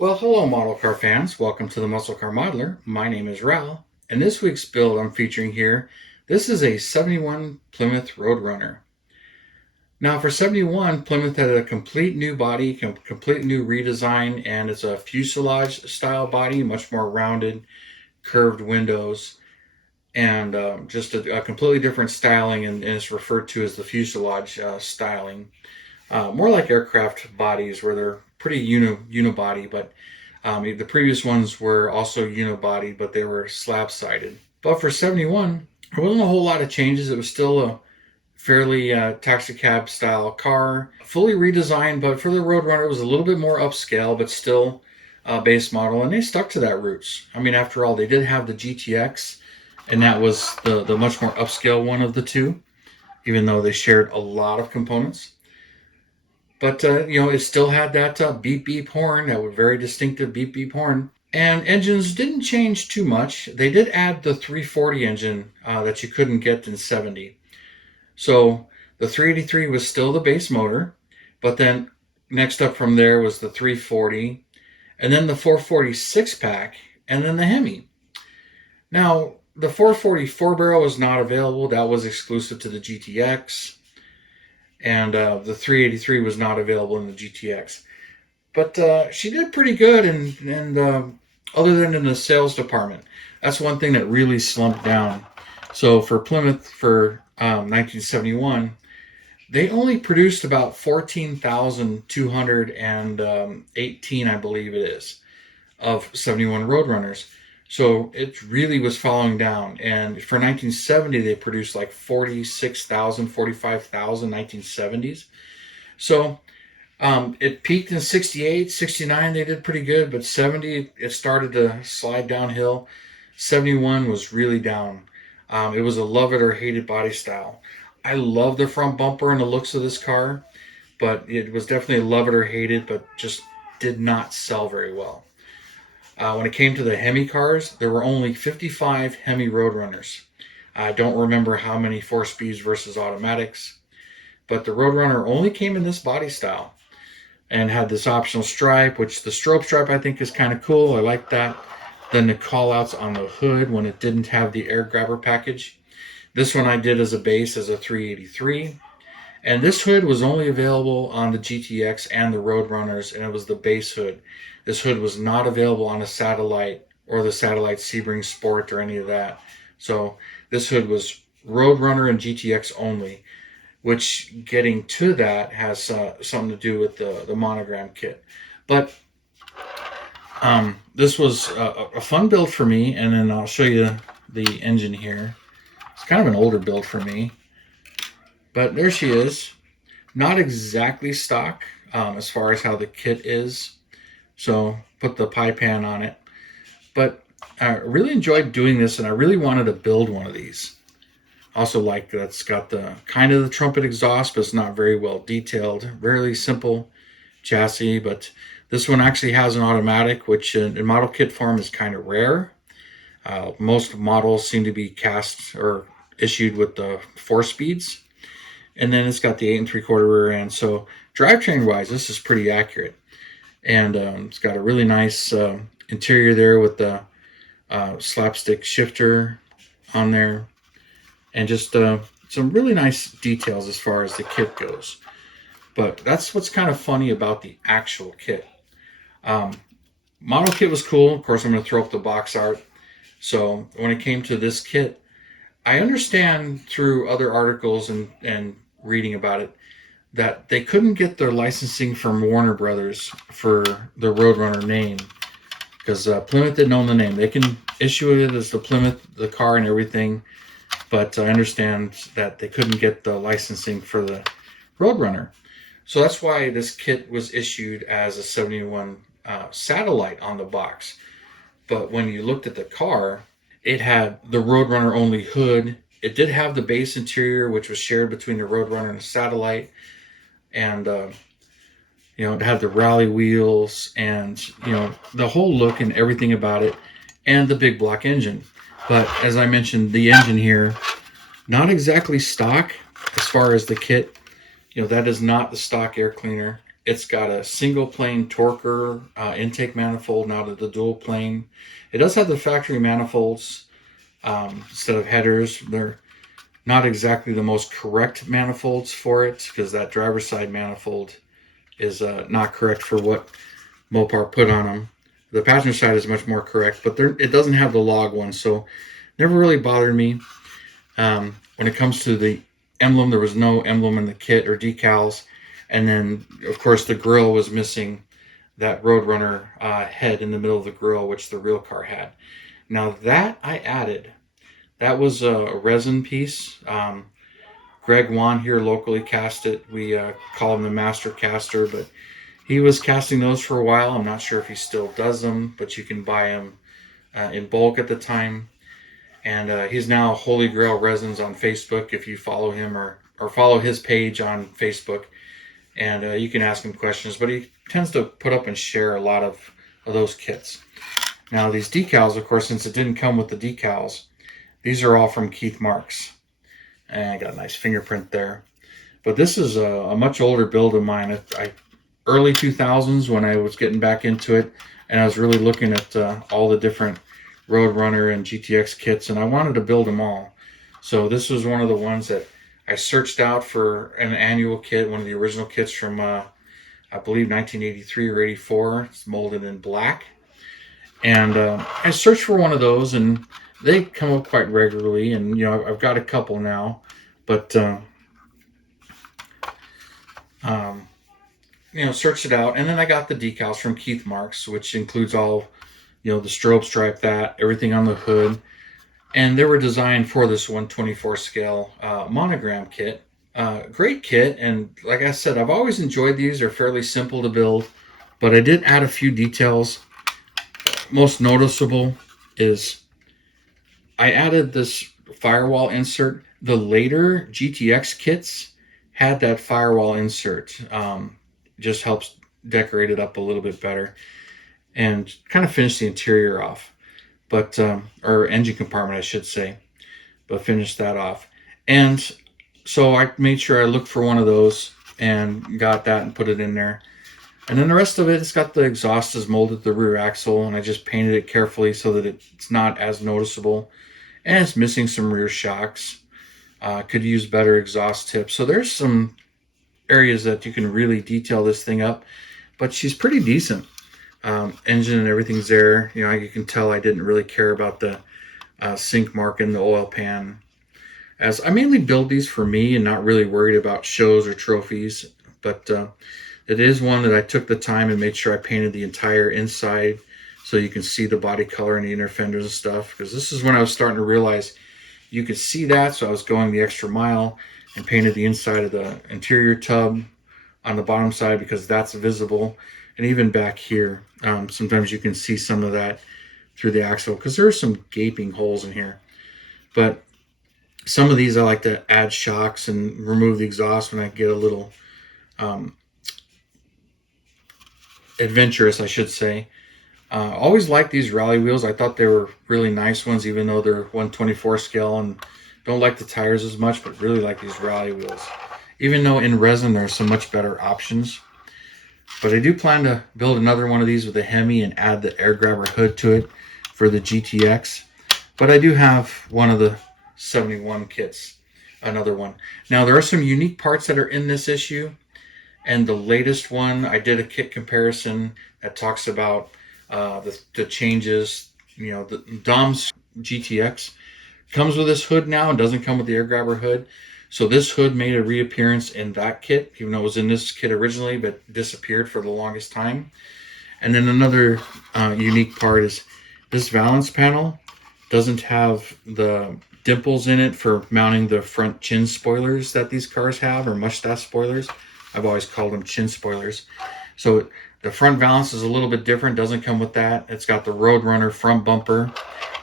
Well, hello, model car fans. Welcome to the Muscle Car Modeler. My name is Ral, and this week's build I'm featuring here, this is a 71 Plymouth Road Runner. Now, for 71, Plymouth had a complete new body, complete new redesign, and it's a fuselage style body, much more rounded, curved windows, and just a completely different styling, and it's referred to as the fuselage styling. More like aircraft bodies where they're pretty unibody, but the previous ones were also unibody, but they were slab-sided. But for 71, there wasn't a whole lot of changes. It was still a fairly taxi cab style car, fully redesigned, but for the Roadrunner it was a little bit more upscale, but still base model, and they stuck to that roots. I mean, after all, they did have the GTX, and that was the much more upscale one of the two, even though they shared a lot of components. But it still had that beep beep horn, that very distinctive beep beep horn. And engines didn't change too much. They did add the 340 engine that you couldn't get in 70. So the 383 was still the base motor, but then next up from there was the 340, and then the 440 six-pack, and then the Hemi. Now, the 440 four-barrel was not available. That was exclusive to the GTX. And the 383 was not available in the GTX. But she did pretty good, and other than in the sales department, that's one thing that really slumped down. So for Plymouth, for 1971, they only produced about 14,218, I believe it is, of 71 Roadrunners. So it really was falling down. And for 1970, they produced like 46,000, 45,000 1970s. So it peaked in 68, 69, they did pretty good, but 70, it started to slide downhill. 71 was really down. It was a love it or hate it body style. I love the front bumper and the looks of this car, but it was definitely love it or hate it, but just did not sell very well. When it came to the Hemi cars, there were only 55 Hemi Roadrunners. I don't remember how many 4-speeds versus automatics, but the Roadrunner only came in this body style and had this optional stripe, which the strobe stripe I think is kind of cool. I like that. Then the callouts on the hood when it didn't have the air grabber package. This one I did as a base as a 383. And this hood was only available on the GTX and the Roadrunners, and it was the base hood. This hood was not available on a Satellite or the Satellite Sebring Sport or any of that. So this hood was Roadrunner and GTX only, which getting to that has something to do with the Monogram kit. But this was a fun build for me, and then I'll show you the engine here. It's kind of an older build for me. But there she is. Not exactly stock as far as how the kit is. So put the pie pan on it. But I really enjoyed doing this, and I really wanted to build one of these. Also like that it's got the kind of the trumpet exhaust, but it's not very well detailed. Very simple chassis, but this one actually has an automatic, which in model kit form is kind of rare. Most models seem to be cast or issued with the 4-speeds. And then it's got the 8 3/4 rear end. So drivetrain wise, this is pretty accurate. And it's got a really nice interior there with the slapstick shifter on there. And just some really nice details as far as the kit goes. But that's what's kind of funny about the actual kit. Model kit was cool. Of course, I'm going to throw up the box art. So when it came to this kit, I understand through other articles and reading about it that they couldn't get their licensing from Warner Brothers for the Roadrunner name because Plymouth didn't own the name. They can issue it as the Plymouth, the car and everything, but I understand that they couldn't get the licensing for the Roadrunner. So that's why this kit was issued as a 71 Satellite on the box. But when you looked at the car, it had the Roadrunner only hood. It did have the base interior, which was shared between the Roadrunner and the Satellite. And, it had the rally wheels and, the whole look and everything about it, and the big block engine. But as I mentioned, the engine here, not exactly stock as far as the kit. That is not the stock air cleaner. It's got a single plane torquer intake manifold now to the dual plane. It does have the factory manifolds instead of headers. They're not exactly the most correct manifolds for it because that driver's side manifold is not correct for what Mopar put on them. The passenger side is much more correct, but it doesn't have the log one, so never really bothered me. When it comes to the emblem, there was no emblem in the kit or decals, and then of course the grille was missing that Roadrunner head in the middle of the grille, which the real car had. Now that I added, that was a resin piece. Greg Wan here locally cast it. We call him the master caster, but he was casting those for a while. I'm not sure if he still does them, but you can buy them in bulk at the time. And he's now Holy Grail Resins on Facebook if you follow him or follow his page on Facebook. And you can ask him questions, but he tends to put up and share a lot of those kits. Now these decals, of course, since it didn't come with the decals, these are all from Keith Marks. And I got a nice fingerprint there. But this is a much older build of mine. Early 2000s when I was getting back into it, and I was really looking at all the different Roadrunner and GTX kits, and I wanted to build them all. So this was one of the ones that I searched out for an annual kit, one of the original kits from, I believe, 1983 or 84. It's molded in black. And I searched for one of those, and they come up quite regularly, and you know, I've got a couple now, but you know, searched it out, and then I got the decals from Keith Marks, which includes all, you know, the strobe stripe, everything on the hood, and they were designed for this 1/24 scale Monogram kit. Great kit, and like I said, I've always enjoyed these. They're fairly simple to build, but I did add a few details. Most noticeable is I added this firewall insert. The later GTX kits had that firewall insert. Just helps decorate it up a little bit better and kind of finish the interior off, but or engine compartment, I should say, but finish that off. And so I made sure I looked for one of those and got that and put it in there. And then the rest of it, it's got the exhaust is molded the rear axle, and I just painted it carefully so that it's not as noticeable. And it's missing some rear shocks. Could use better exhaust tips. So there's some areas that you can really detail this thing up, but she's pretty decent. Engine and everything's there. You know, you can tell I didn't really care about the sink mark in the oil pan, as I mainly build these for me and not really worried about shows or trophies. But it is one that I took the time and made sure I painted the entire inside so you can see the body color and the inner fenders and stuff, because this is when I was starting to realize you could see that, so I was going the extra mile and painted the inside of the interior tub on the bottom side because that's visible. And even back here, sometimes you can see some of that through the axle because there are some gaping holes in here. But some of these I like to add shocks and remove the exhaust when I get a little adventurous, I should say. Always liked these rally wheels. I thought they were really nice ones, even though they're 1/24 scale, and don't like the tires as much, but really like these rally wheels. Even though in resin there's some much better options. But I do plan to build another one of these with a Hemi and add the air grabber hood to it for the GTX. But I do have one of the 71 kits, another one. Now there are some unique parts that are in this issue, and the latest one, I did a kit comparison that talks about the changes. You know, the Dom's GTX comes with this hood now and doesn't come with the air grabber hood. So this hood made a reappearance in that kit, even though it was in this kit originally, but disappeared for the longest time. And then another unique part is this valance panel doesn't have the dimples in it for mounting the front chin spoilers that these cars have, or mustache spoilers. I've always called them chin spoilers. So the front valance is a little bit different, doesn't come with that. It's got the Roadrunner front bumper.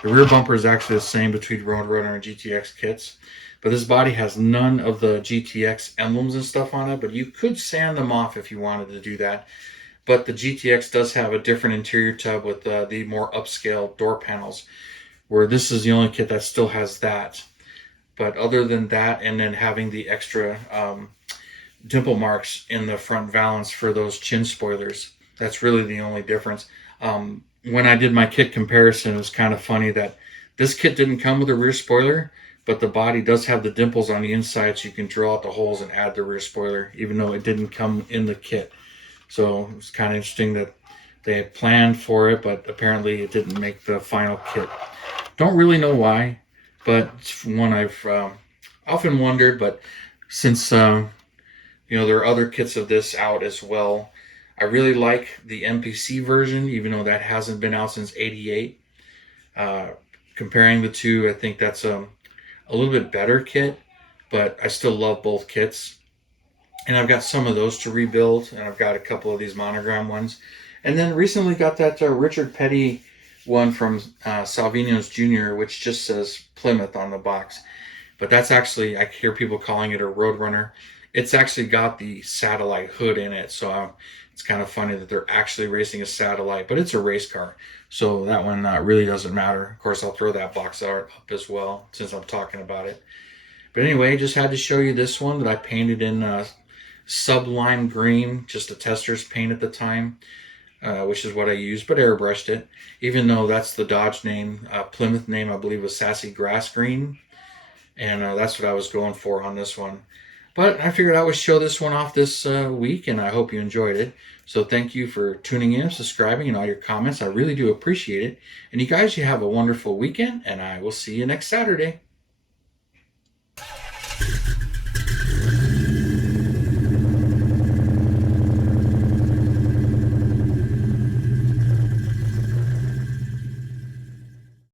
The rear bumper is actually the same between Roadrunner and GTX kits. But this body has none of the GTX emblems and stuff on it, but you could sand them off if you wanted to do that. But the GTX does have a different interior tub with the more upscale door panels, where this is the only kit that still has that. But other than that, and then having the extra dimple marks in the front valance for those chin spoilers. That's really the only difference. When I did my kit comparison, it was kind of funny that this kit didn't come with a rear spoiler, but the body does have the dimples on the inside, so you can drill out the holes and add the rear spoiler, even though it didn't come in the kit. So it's kind of interesting that they had planned for it, but apparently it didn't make the final kit. Don't really know why, but it's one I've often wondered. But since there are other kits of this out as well, I really like the MPC version, even though that hasn't been out since '88. Comparing the two, I think that's a little bit better kit, but I still love both kits. And I've got some of those to rebuild, and I've got a couple of these Monogram ones. And then recently got that Richard Petty one from Salvino's Jr., which just says Plymouth on the box. But that's actually, I hear people calling it a Road Runner. It's actually got the satellite hood in it, so it's kind of funny that they're actually racing a satellite, but it's a race car. So that one really doesn't matter. Of course, I'll throw that box art up as well since I'm talking about it. But anyway, just had to show you this one that I painted in sublime green, just a tester's paint at the time, which is what I used, but airbrushed it. Even though that's the Dodge name, Plymouth name I believe was Sassy Grass Green, and that's what I was going for on this one. But I figured I would show this one off this week, and I hope you enjoyed it. So thank you for tuning in, subscribing, and all your comments. I really do appreciate it. And you guys, you have a wonderful weekend, and I will see you next Saturday.